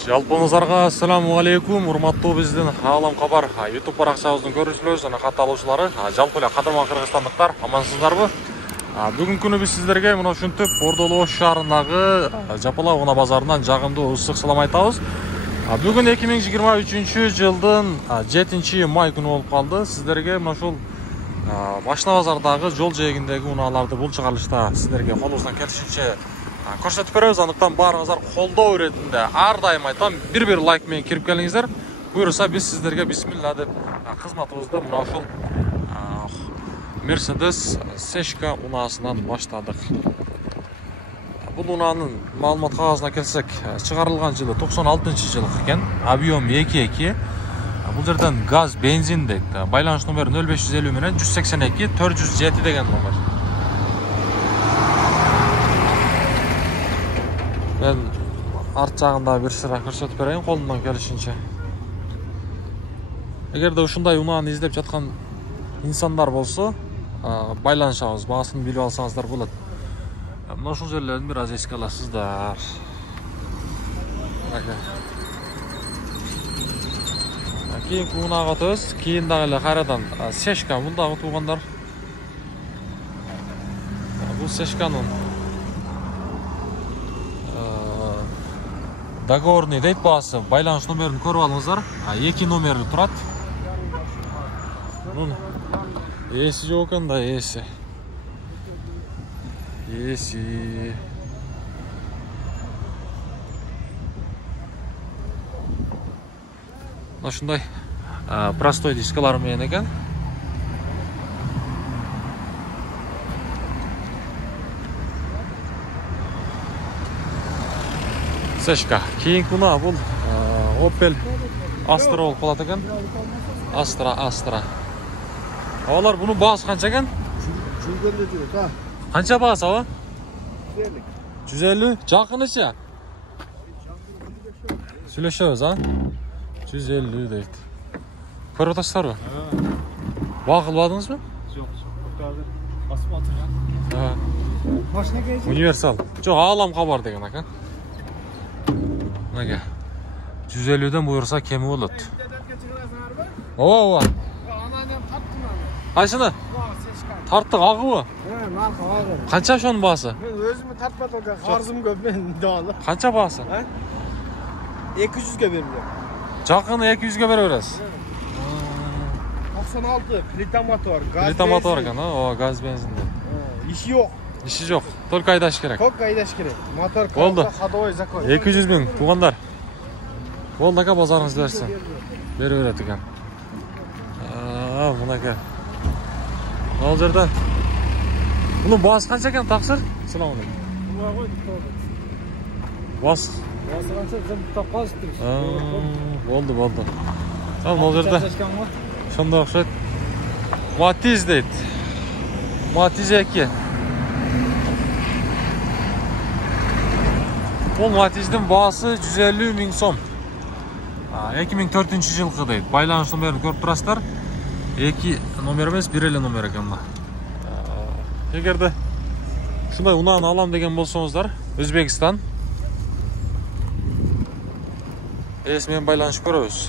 Жалпыңыздарга ассаламу алейкум, урматтуу биздин Алам Кабар YouTube паракчабыздын көрүүчүлөрү жана катталуучулары, жалпы эле кадырман кыргызстандыктар, амансыздарбы? Бүгүнкү күнү биз сиздерге мына ушинтип Ордолоо шаарындагы Жапалак унаа базарынан жагымдуу ысык салам айтабыз. Бүгүн 2023 жылдын 7 май күнү болуп калды. Сиздерге мына ушул Машина базардагы жол жээгиндеги унааларды бул чыгарылышта сиздерге колубуздан келишинче көрсөтүп беребиз. Андыктан баарыңыздар колдоо иретинде ар дайым айтам, бир лайк менен кирип келиңиздер. Буюрса биз сиздерге бисмилла деп кызматыбызды мына ушул Mercedes Seshka унаасынан баштадык. Бул унаанын маалымат кагазына келсек, чыгарылган жылы 96-жыл экен. Объем 2.2. Бул жерден газ, бензин дейт. Байланыш номери 0550 менен 182 407 деген номер. Мен арт жагында бир сыра көрсөтүп берейин колумдан келишинче. Эгерде ушундай унааны издеп жаткан инсандар болсо, байланышабыз, баасын билип алсаңыздар болот. Мына ушул жерлерин бир аз эске аласыздар. Кийинки унаага өтөбүз. Кийин дагы эле кайрадан Seshka, бул дагы туугандар. Бул Seshkанын договорный дейт баасы. Байланыш номерин көрүп алыңыздар. 2 номери турат. Мунун эси жок экен да, эси. Ушундай простой дискалар менен экен. Seshka. Кийинки унаа бул Opel Astra болуп калат экен. Astra. Алар бунун баасы канча экен? 150 жүрөт. Канча баасы ава? 150. 150? Жакыныча? Сүйлөшөбүз, 150 дейт. Көрүп атасыздарбы? Баа кылбадыңызбы? Жок. Басып атырган. Машина келет. Универсал. Жок, Алам Кабар деген ака. Мынага 150ден буйрса кеми болот. Ооба. Анан тарттым аны. Кайсыны? Тарттык, агыбы? Наркы агы. Канча ошонун баасы? Мен өзүмө тартпадым, карзым көп мен дагы. Канча баасы? 200ге берилет. Жакыны 200ге бере бересиз. 96 плита мотор, газ. Плита мотор экен, ооба, газ бензинде. Иши жок. Иши жок. Только айдаш керек. Только айдаш керек. Мотор Болду. ходовой закон. 200 миң туугандар. Болду ака, базарыңыз берсин. Бере берет экен. Мынака. Ал жерден. Мунун баасы канча экен, таксыр? Салам алейкум. Буга койдук. Баасы Канча тапкансыздар. Болду. Ал жерде. Ошондой окшойт. Matiz дейт. Matiz 2. Бул Matiz'дин баасы 150 миң сом. 2004-жылкы дейт. Байланыш номерин көрүп турасыздар. 2 номер эмес, 1 эле номер экен мына. Эгерде ушундай унааны алам деген болсоңуздар, Өзбекстан эс менен байланышып көрөбүз.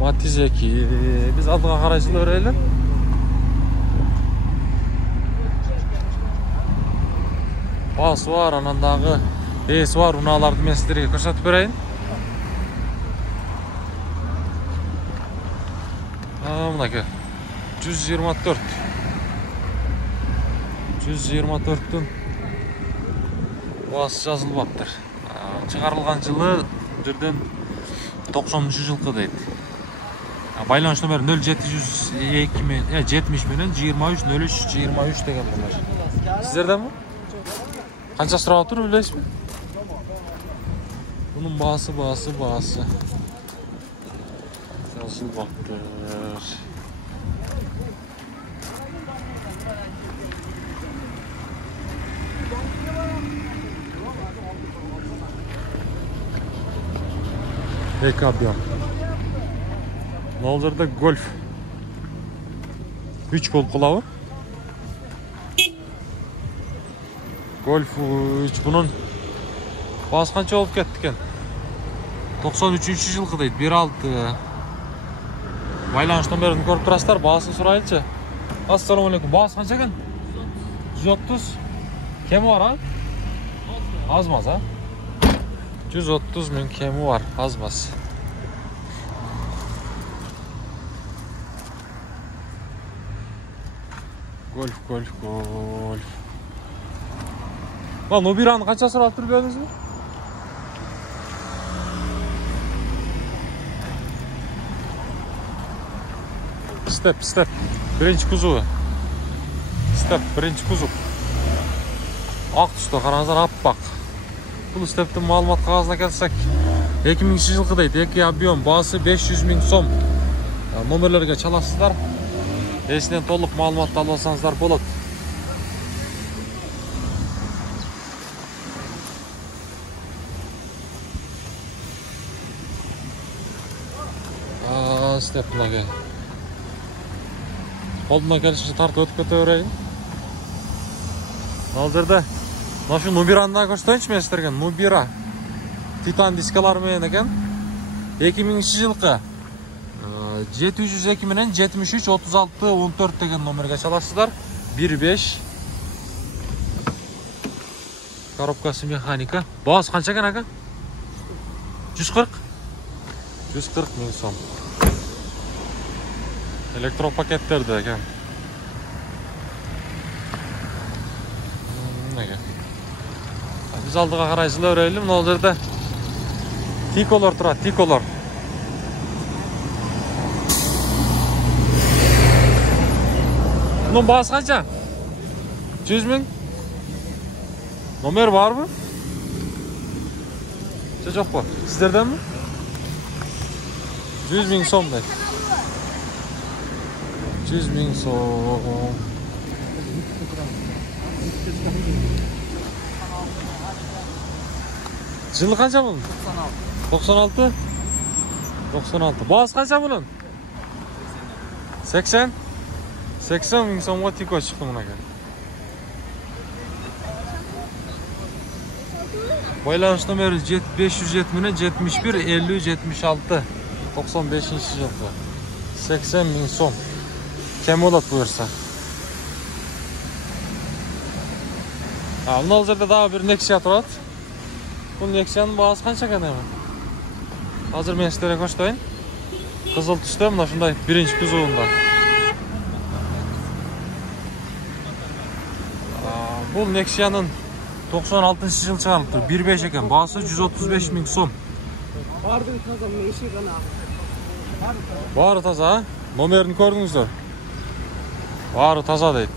Matiz 2. Биз алдыга карай жылы берели. Баасы бар, анан дагы эси бар унааларды мен сиздерге көрсөтүп берейин. Мынака 124. 124-тün баасы жазылбаптыр. Чыгарылган жылы жерден 90-жылкы дейт. Байланыш номери 0702 менен 70 менен 23 03 23 деген номер. Сиздерденби? Канча сурап атыр, билесизби? Бунун баасы. Жазылбаптыр. Эки объем. Ал жерде гольф 3 болуп калабы? Golf 3 bunun bas qancha olib ketdi ekan? 93-yilqi deydi. 1.6. Baylanish nomerini ko'rib turasizlar, bahosin so'raylikchi. Assalomu alaykum. Bahos qancha ekan? 130. Kemi var ha? Azmaz ha? 130 ming kemi var, azmaz. Golf. Lan o bir an kaça sıra attır biliyorsunuz mu? Step. Birinci kuzuvu. Step, birinci kuzuv. Ақ түсті, қараңыздар, аппақ. Бұл стептің малымат қағазына келсек, 2000 жылқы дейді, 2 объем, басы 500 000 сом. Номерлерге çalasыздар. Есінен толық малыматты алсаңыздар болады. Step бұнаға. Қолдына келішінше тартып өтіп кете өрейін. Ал жерде нашу Нубираны көрсөтөйүнчү мен сиздерге. Нубира Титан дискалары менен экен. 2000 жылкы 702 менен 73 36 14 деген номерге чаласыздар. 1.5 коробкасы механика. Баасы канча экен ака? 140 миң сом. Электропакеттерде экен. Biz aldığa qarayısıla öğrenelim. Ол жерде тиколор тұрады, тиколор. Bunun бағасы қанша? 100 000? Номер бар mı? Жоқ па? Сіздерден mi? 100 000 сом дейді. 100 000 сом. Жылы қанша бұның? 96? 96. Бағасы қанша бұның? 80 000 сомға тико шықты мұнаға. Байланыш номері 507 менен 71 50 76 95 жылғы. 80 000 сом. Кем олат бұйырса. Бұл жерде дағы бір Nexia тұрады. Бұл Nexia'nın бағасы қанша екен емен? Қазір мен сіздерге көрсетейін. Қызыл түсті, мына шындай бірінші күзуында. Бұл Nexia'nın 96 жыл шығарылып тұр. 1.5 екен. Бағасы 135 000 сом. Бары таза. Номерін көрдіңіздер. Бары таза дейді.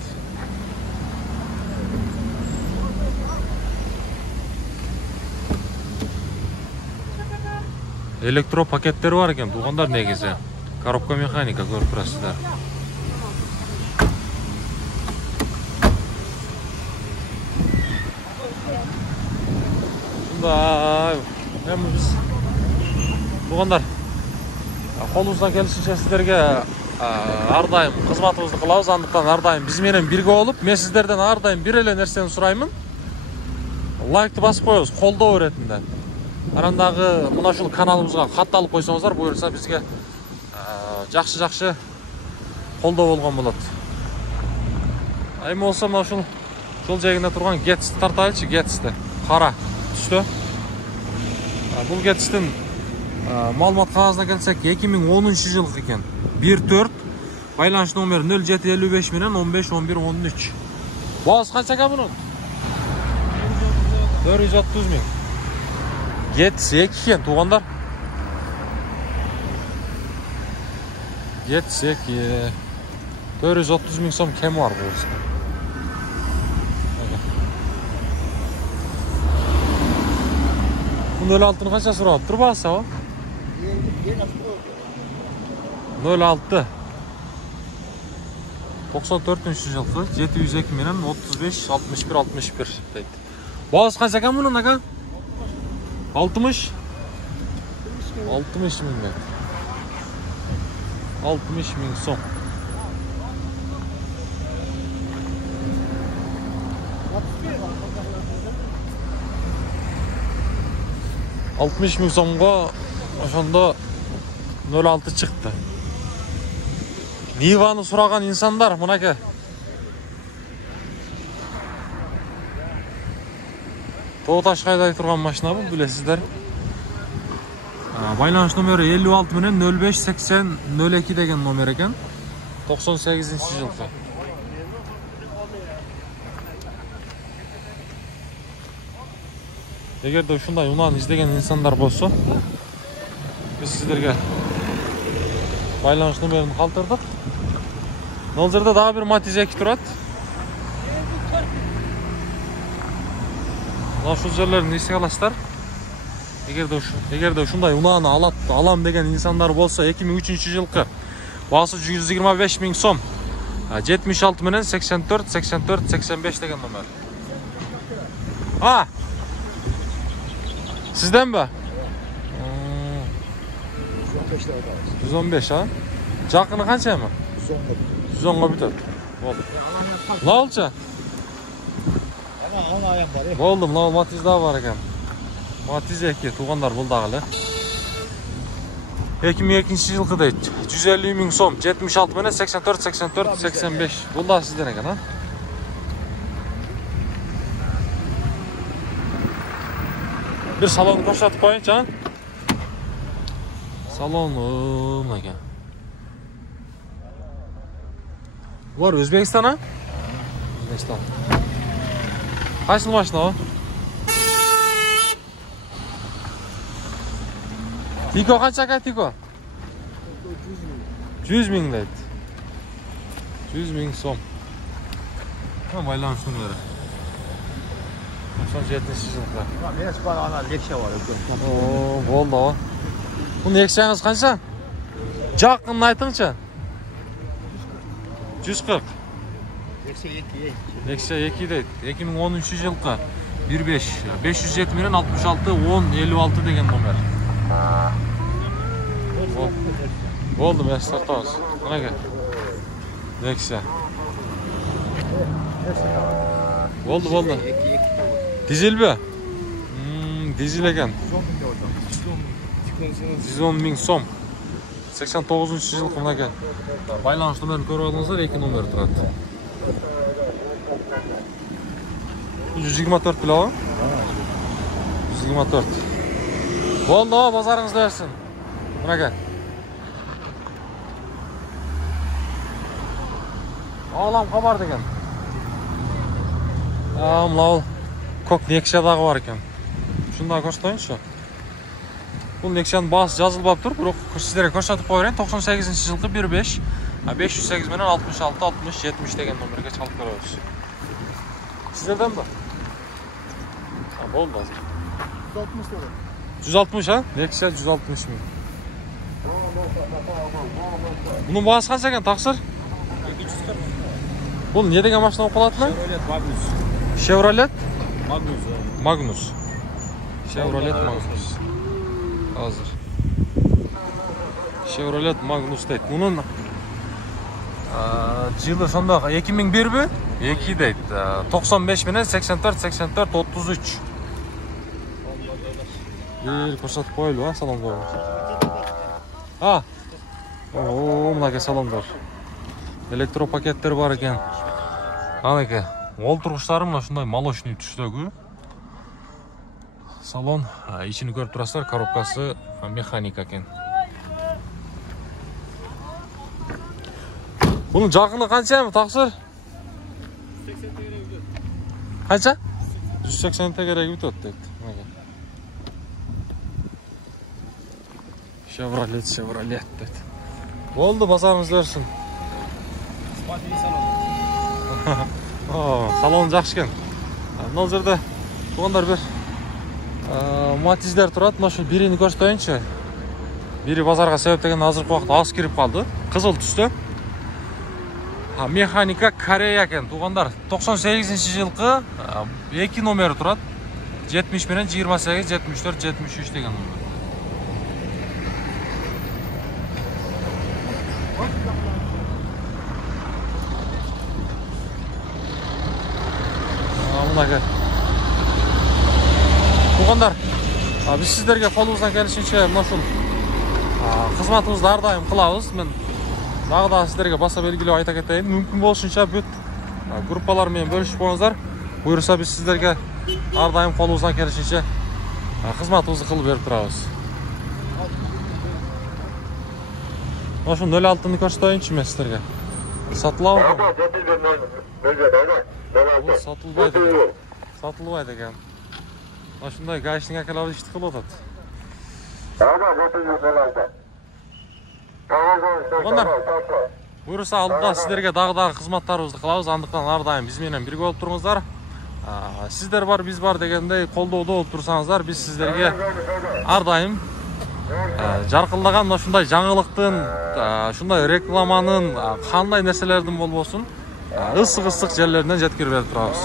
Elektro paketleri var ekan, tuğanlar negisi. Коробка mexanika görüp turasızlar. Şunday. Hem biz tuğanlar қолымыздан келишинче сиздерге ар дайым кызматыбызды кылабыз. Андыктан ар дайым биз менен бирге болуп, мен сиздерден ар дайым бир эле нерсени сураймын. Лайкты басып коюңуз, колдоо иретинде. Арандагы мына ушул каналыбызга катталып койсоңуздар, буюрса бизге жакшы колдоо болгон болот. Эми болсо мына ушул жол жээгинде турган Гетсти тартайлычы, Гетсти. Кара түстө. Бул Гетстин маалымат кагазына келсек 2010 жылкы экен. 1.4 байланыш номери 0755 менен 15 11 13. Баасы канча экен мунун? 430 000. Getsi 2 eкен туғандар. Getsi 2. 430 000 сом кем var болсын. Bunu 06'nı kaça sıraladı? Dur bahse o. 06. 94 жылқы 702 менен 35 61 61 deydi. Bağız kaç ekan bunun aka? 60 60 ming. 60 000 сом. 60 ming so'mga o'shanda 06 chiqdi. Nivani so'ragan insonlar bunaka. To'g'tashqayda turgan mashina bu, bilasizlar. Байланыш номері 56 менен 05 80 02 деген номер екен. 98-жылғы. Егер де ушундай унан издеген инсандар болсо, биз сиздерге байланыш номерин калтырдык. Ал жерде дагы бир Matiz 2 турат. Мына ушул жерлерин эске аласыздар. Егер де ушундай унааны алам деген инсандар болсо, 2003-жылкы баасы 125 миң сом. 76 менен 84 84 85 деген номер. Sizden mi? 115 ha? Жақыны қанша mı? 110'a biter. Oldu. Ne olacak? Oldum, ne Matiz daha var eken. Matiz 2 tuğanlar buldu ağılı. 2002-жылkı deyt. 150 ming som. 76 mene 84 84 85. Buldu sizden eken ha? Bir salonu koşatıp koyunca ha? Salonum eken. Var Özbekistan ha? Özbekistan. Kaç yıl başına o? Tiko kaç aka Tiko? 100 ming deydi. 100 ming som. Байланыш номері. 97-жылғы. Мен бана ана лекция бар екен. О, болды о. Бұл лекцияңыз қанша? Жақынын айтыңызшы. 140. Лекция 2 deydi. 2013-жылғы 15 507 менен 66 10 56 деген номер. Болды, мен стартауыз. Мұнаға. Лекция. Болды. Дизель бе? Дизель екен. 110 мing сом. 89-жылғы мұнаға. Байланыш номерін көріп алдыңыздар, 2 номер тұрады. 124 білі ау? 124. Болды ау, базарыңызды өрсін. Мұнаға. Ağlam kabar деген. Мынау көк Nexia-дағы бар екен. Шunda көрсетейінші. Бұл Nexia-ның басы жазылып тұр, бірақ сіздерге көрсетіп қойырайын. 98-жылғы 15 508 менен 66 60 70 деген номерге çalып көрөбүз. Сіздерден бе? Болды азыр. 160 ha? Nexia 160 миң. Бұның басы қанша екен, тақсыр? Бұл не деген машина болып қалады ма? Chevrolet Magnus. Chevrolet Magnus. Hazır. Chevrolet Magnus deydi. Bunun жылы сонда 2001 бі? 2 deydi. 95 менен 84 84 33. Bir көрсетіп қойылу, ha, салонда. Мынаке салондар. Elektropaketler бар екен. Анаке, ол тұрғыштары мына шындай молочный түстегі. Салон, ішini көріп тұрасыздар, коробкасы механика екен. Бұның жақыны қанша мы, тақсыр? 180 тегерек өтеді. Қанша? 180 тегерек өтеді дейді. Chevrolet дейді. Болды, базарыңызды өрсін. Салон жақсы екен. Мынау жерде туғандар бір Matiz'ler тұрады. Мына шу бірін көрсетейінші. Бірі базарға себептеген азырқы уақыт аз кіріп қалды. Қызыл түсті. Механика Корея екен. Туғандар 98-жылғы 2 номері тұрады. 70 менен 28 74 73 деген номер. Туғандар Biz sizlerge қолымыздан келишинче мына ушул кызматыбызды ар дайым кылабыз. Мен дагы да сиздерге баса белгилеп айта кетейин. Мүмкүн болушунча бүт группалар менен бөлүшүп коюңуздар. Буюрса биз сиздерге ар дайым колубуздан келишинче кызматыбызды кылып берип турабыз. Ошо 06-ны көрсөтөйүнчү мен сиздерге. Сатылабы? Бул сатылбайт экен. Сатылбайт экен. Ошондой гаишник акалар иштик кылып атат. Туугандар, буюрса алдыда сиздерге дагы кызматтарыбызды кылабыз. Андыктан ар дайым биз менен бирге болуп туруңуздар. Сиздер бар, биз бар дегендей колдоодо болуп турсаңыздар, биз сиздерге ар дайым жаркылдаган ушундай жаңылыктын, ушундай рекламанын, кандай нерселердин болбосун ысык жерлеринен жеткирип берип турабыз.